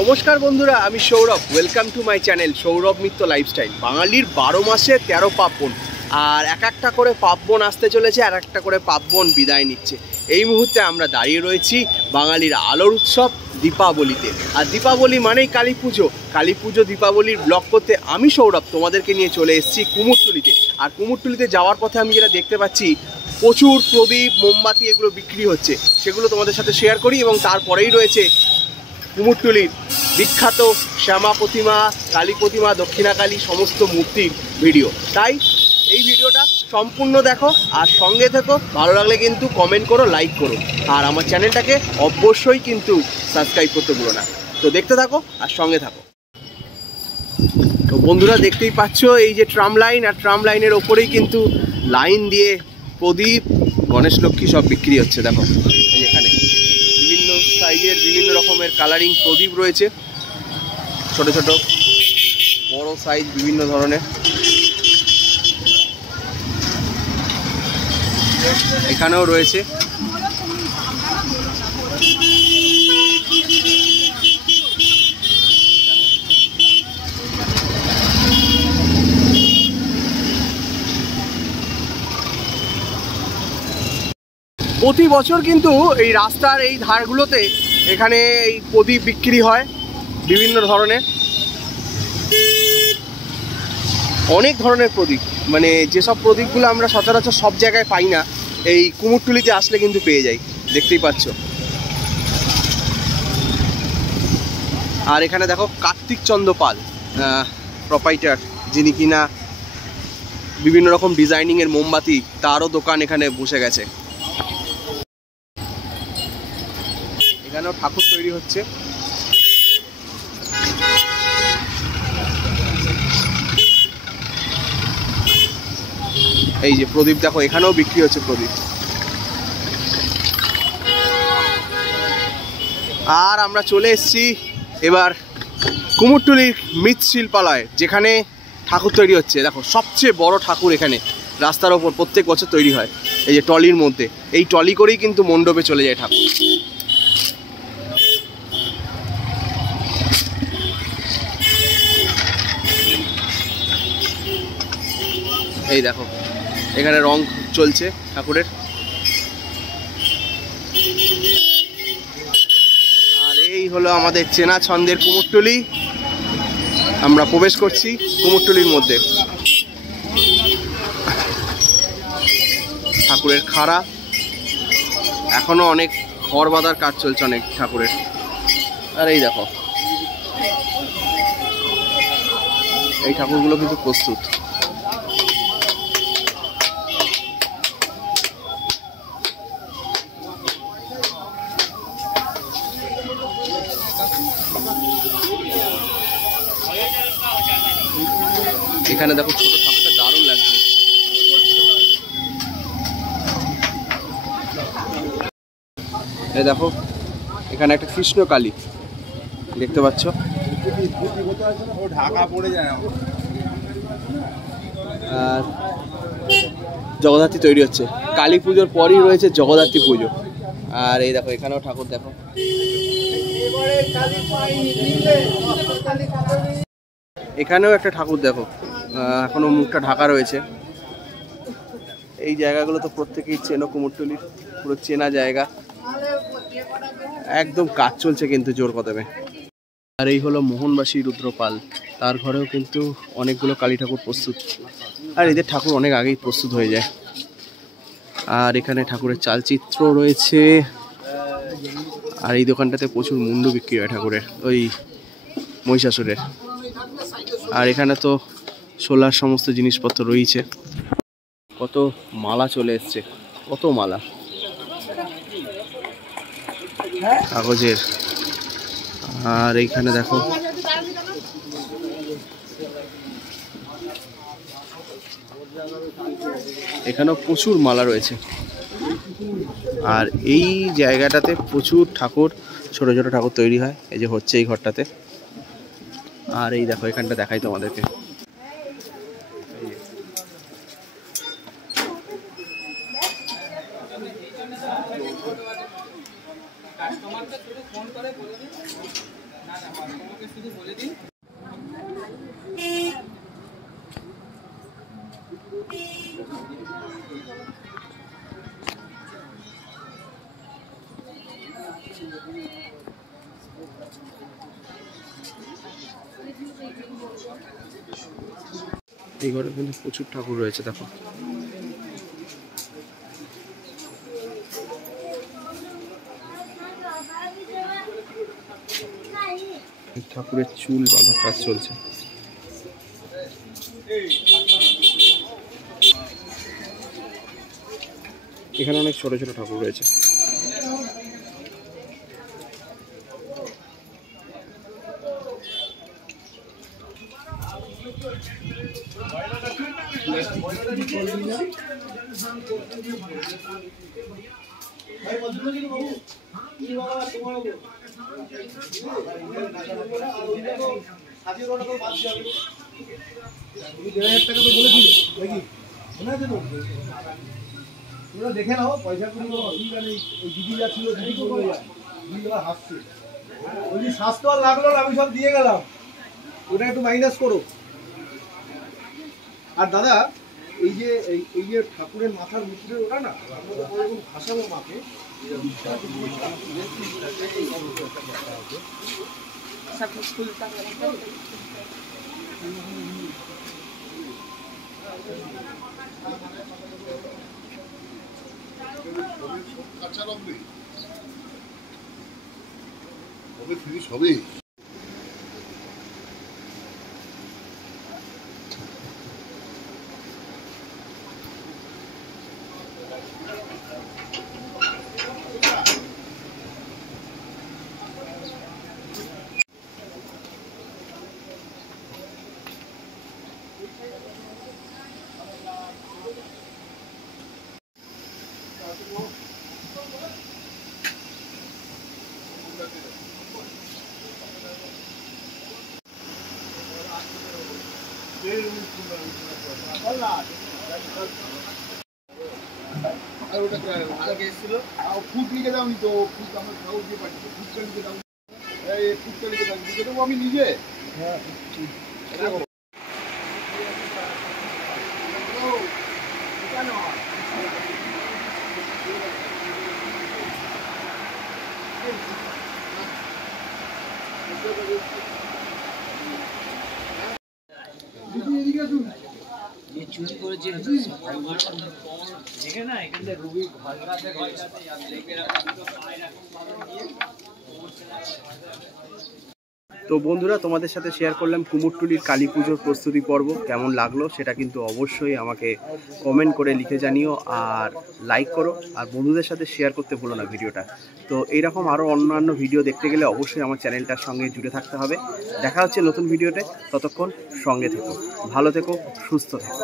নমস্কার বন্ধুরা, আমি Sourav. Welcome to my channel Sourav Mitra lifestyle. বাঙালির 12 মাসে 13 পার্বণ, আর এক একটা করে পার্বণ আসতে চলেছে, আর একটা করে পার্বণ বিদায় নিচ্ছে। এই মুহূর্তে আমরা দাঁড়িয়ে রয়েছি বাঙালির আলোর উৎসব দীপাবলিতে। আর দীপাবলি মানেই কালী পুজো। কালী পুজো দীপাবলির ব্লগ করতে আমি সৌরভ তোমাদেরকে নিয়ে চলে এসেছি কুমোরটুলিতে। আর কুমোরটুলিতে যাওয়ার পথে আমি যেটা দেখতে পাচ্ছি, প্রচুর প্রদীপ, মোমবাতি এগুলো বিক্রি হচ্ছে, সেগুলো তোমাদের সাথে শেয়ার করি। এবং তারপরেই রয়েছে কুমোরটুলির বিখ্যাত শ্যামা প্রতিমা, কালী প্রতিমা, দক্ষিণাকালী সমস্ত মূর্তির ভিডিও। তাই এই ভিডিওটা সম্পূর্ণ দেখো আর সঙ্গে থেকো। ভালো লাগলে কিন্তু কমেন্ট করো, লাইক করো, আর আমার চ্যানেলটাকে অবশ্যই কিন্তু সাবস্ক্রাইব করতে ভুলো না। তো দেখতে থাকো আর সঙ্গে থাকো। তো বন্ধুরা, দেখতেই পাচ্ছ এই যে ট্রাম লাইন, আর ট্রাম লাইনের ওপরেই কিন্তু লাইন দিয়ে প্রদীপ, গণেশ লক্ষ্মী সব বিক্রি হচ্ছে। দেখো এই এখানে বিভিন্ন সাইজের বিভিন্ন রকমের কালারিং প্রদীপ রয়েছে, ছোট ছোট বড় সাইজ বিভিন্ন ধরনের। এখানেও রয়েছে। প্রতি বছর কিন্তু এই রাস্তার এই ধারগুলোতে এখানে এই প্রদীপ বিক্রি হয় বিভিন্ন ধরনের, অনেক ধরনের প্রদীপ। মানে যেসব প্রদীপগুলো আমরা সচরাচর সব জায়গায় পাই না, এই কুমোরটুলিতে আসলে কিন্তু পেয়ে যাই। দেখতেই পাচ্ছ। আর এখানে দেখো কার্তিক চন্দ্র পাল প্রোপাইটার, যিনি কিনা বিভিন্ন রকম ডিজাইনিংয়ের মোমবাতি, তারও দোকান এখানে বসে গেছে। এখানেও ঠাকুর তৈরি হচ্ছে। এই যে প্রদীপ দেখো, এখানেও বিক্রি হচ্ছে প্রদীপ। আর আমরা চলে এসেছি এবার কুমোরটুলির মৃৎশিল্পালয়, যেখানে ঠাকুর তৈরি হচ্ছে। দেখো সবচেয়ে বড় ঠাকুর এখানে রাস্তার ওপর প্রত্যেক বছর তৈরি হয়, এই যে টলির মধ্যে। এই টলি করেই কিন্তু মণ্ডপে চলে যায় ঠাকুর। এই দেখো এখানে রং চলছে ঠাকুরের। আর এই হলো আমাদের চেনা ছন্দের কুমোরটুলি। আমরা প্রবেশ করছি কুমোরটুলির মধ্যে। ঠাকুরের খাড়া, এখনো অনেক ঘর বাঁধার কাজ চলছে অনেক ঠাকুরের। আর এই দেখো এই ঠাকুরগুলো কিন্তু প্রস্তুত। এখানে দেখো ছোট ঠাকুরটা দারুণ লাগছে। এই দেখো এখানে একটা কৃষ্ণ কালী দেখতে পাচ্ছ। আর জগদ্ধাত্রী তৈরি হচ্ছে। কালী পুজোর পরই রয়েছে জগদ্ধাত্রী পুজো। আর এই দেখো এখানেও ঠাকুর দেখো। এখানেও একটা ঠাকুর দেখো, এখনো মুখটা ঢাকা রয়েছে। এই জায়গাগুলো তো প্রত্যেকেই চেনো, কুমোরটুলির পুরো চেনা জায়গা। একদম কাজ চলছে কিন্তু জোর কদমে। আর এই হলো মোহনবাসী রুদ্রপাল, তার ঘরেও কিন্তু অনেকগুলো কালী ঠাকুর প্রস্তুত। আর এদের ঠাকুর অনেক আগেই প্রস্তুত হয়ে যায়। আর এখানে ঠাকুরের চালচিত্র রয়েছে। আর এই দোকানটাতে প্রচুর মুন্ডু বিক্রি হয় ঠাকুরের, ওই মহিষাসুরের। আর এখানে তো সোলার সমস্ত জিনিসপত্র রয়েছে। কত মালা চলে এসছে, কত মালা কাগজের। আর এইখানে দেখো এখানেও প্রচুর মালা রয়েছে। আর এই জায়গাটাতে প্রচুর ঠাকুর, ছোট ছোট ঠাকুর তৈরি হয়। এই যে হচ্ছে এই ঘরটাতে। আর এই দেখো এখানটা দেখাই তোমাদেরকে। কাস্টমারকে শুধু ফোন করে বলে দিন। এই ঘরে কিন্তু প্রচুর ঠাকুর রয়েছে, দেখো। ঠাকুরের চুল বাঁধার কাজ চলছে। এখানে অনেক ছোট ছোট ঠাকুর রয়েছে। দেখে নাও পয়সা কোনো অসুবিধা নেই। ওই দিদি যা ছিল দিদি করবে, দিদি হাসছে, ওই স্বাস্থ্য আর লাগলো না, আমি সব দিয়ে গেলাম, ওটা একটু মাইনাস করো। আর দাদা এই যে ঠাকুরের মাথার মুখে ওটা না আমরা তো এরকম ভাসাবো মাকে, কাঁচা লম্বি হবে ফিনিশ হবে। ফুট লিখে দাওনি তো, ফুট আমার খাও দিয়ে পাঠিয়েছে, ফুটটা লিখে দাও, এই ফুটটা লিখে দাও, লিখে দেবো আমি নিজে। হ্যাঁ চুরি করেছে দেখে না, এখানে রুবি ঘরটাতে তো বন্ধুরা, তোমাদের সাথে শেয়ার করলাম কুমোরটুলির কালী পুজোর প্রস্তুতি পর্ব। কেমন লাগলো সেটা কিন্তু অবশ্যই আমাকে কমেন্ট করে লিখে জানিও, আর লাইক করো, আর বন্ধুদের সাথে শেয়ার করতে ভুলো না ভিডিওটা। তো এইরকম আরও অন্যান্য ভিডিও দেখতে গেলে অবশ্যই আমার চ্যানেলটার সঙ্গে জুড়ে থাকতে হবে। দেখা হচ্ছে নতুন ভিডিওতে, ততক্ষণ সঙ্গে থেকো, ভালো থেকো, সুস্থ থেকো।